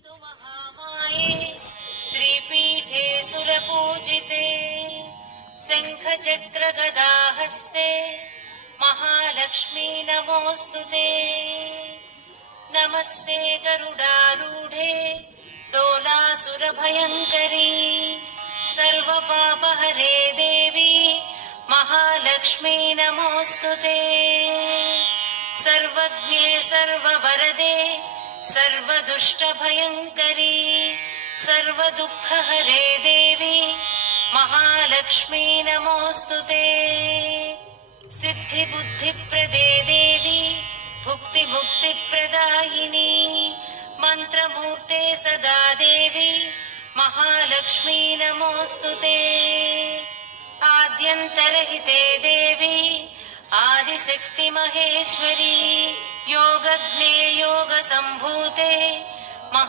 स्तु महामाये श्रीपीठे सुरपूजिते शङ्खचक्रगदाहस्ते महालक्ष्मी नमोऽस्तु ते। नमस्ते गरुडारूढे डोलासुरभयङ्करी सर्वपापहरे देवी महालक्ष्मी नमोऽस्तु ते। सर्वज्ञे सर्ववरदे सर्वदुष्टभयङ्करी सर्वदुःखहरे देवी महालक्ष्मी नमोऽस्तु ते। सिद्धिबुद्धिप्रदे देवी भुक्तिमुक्तिप्रदायिनी मन्त्रमूर्ते सदा देवी महालक्ष्मी नमोऽस्तु ते। आद्यन्तरहिते देवी आदिशक्ति महेश्वरी योगज्ञे योगसम्भूते